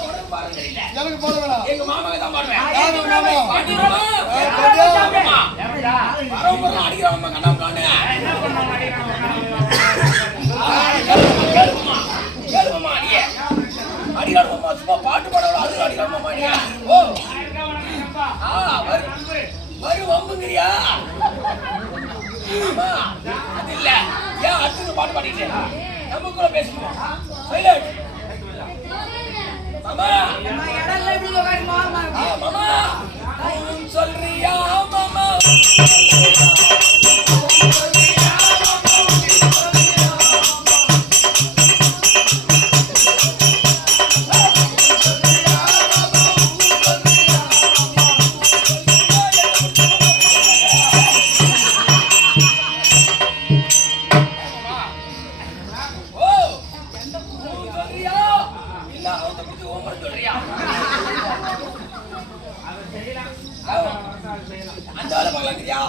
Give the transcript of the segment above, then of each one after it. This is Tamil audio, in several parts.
உனக்கு பாடம் தெரியல எனக்கு போட வேணாம்? எங்க மாமாக்கு தான் பாடுவேன். யாரு மாமா? வரலாம் அடிக்கிறவங்க கண்ணாம காணு என்ன கேளுமா சும்மா பாட்டு பாடலாம் அது அடிக்கிறானுமா அடியா. ஓ? ஆ வரு. வரு வம்புங்கிறியா? ஆமா. அது இல்ல. ஏன் அடுத்தது பாட்டு பாடிட்டு நம்ம கூட பேசணும் சைலண்ட் மாமா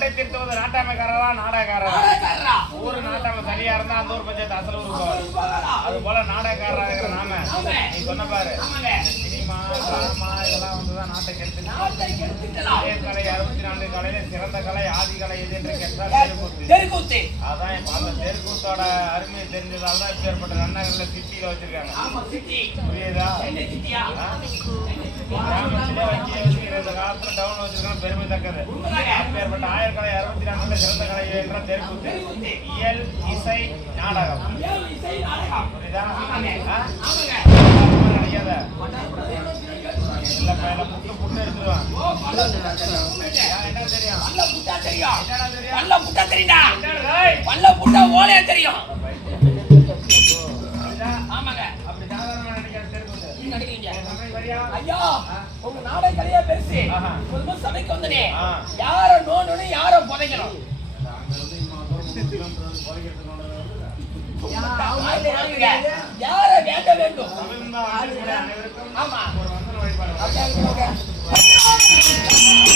நாட்டை திருத்துவது நாட்டாமைக்காரரா நாடகக்காரரா. ஊரு நாட்டாம சரியா இருந்தா அந்த ஊர் பஞ்சாயத்து அசல் போவார் அது போல நாடகக்காரரா இருக்கிற நாம நீ சொன்ன பாரு. சினிமா டிராமா இதெல்லாம் வந்துதான் நாட்டை கெடுத்து நாட்டை கெடுத்துட்டலாம். கலை அறுபத்தி நான்கு கலையில சிறந்த கலை ஆதி கலை எது என்று கேட்டால் தெருக்கூத்து. அதான் அந்த தெருக்கூத்தோட அருமையை தெரிஞ்சதால தான் இப்ப ஏற்பட்ட நன்னகர்ல சிட்டியில வச்சிருக்காங்க. புரியுதா? கிராமத்திலே வச்சு வச்சுக்கிற காலத்துல டவுன் வச்சிருக்காங்க பெருமை தக்கது அப்பேற்பட்ட ஆயிரக்கலை அறுபத்தி நான்குல சிறந்த கலை என்ற தெருக்கூத்து இயல் இசை நாடகம்? புரியுதா? தெரியும். என்ன தெரியும் புட்டா தெரியும். தெரியும் புட்டா புட்டா ஓலையா தெரியும். ஆமாங்க. தமிழ் ஐயா, உங்க நாடக கடையா பெருசு. முதல்ல சபைக்கு வந்தனே. யார நோண்டணும், யார புதைக்கணும். யார வேண்ட வேண்டும் ஆமா. अब क्या हो गया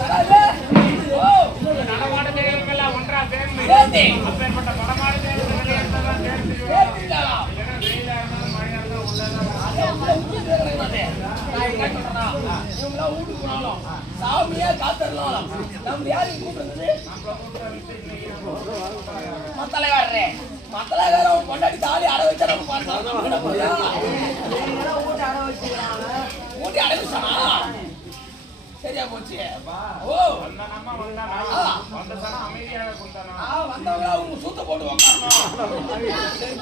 தராது. ஓ நடமாடு தேவைக்கெல்லாம் ஒன்றா சேர்ந்து. சாமியா காத்திரலாம். நம்ம யாரையும் கூப்பிடுறது? மத்தலைவாரரே. மத்தலைவாரன் அவன் பொண்டாட்டி தாலி அட வச்சா நம்ம ஊட்டி அட வச்சானா? சரியா போச்சு ஓ வந்தவங்க அவங்க சூத்த போட்டு உக்காரணும். சரி,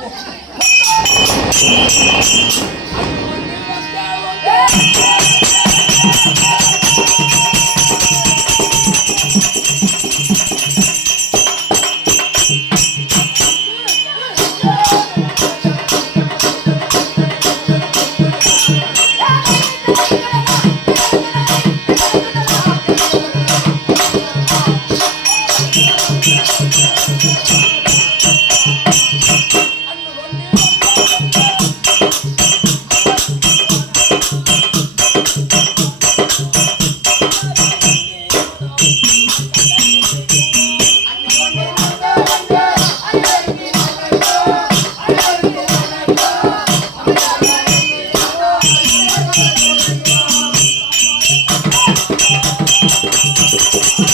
you.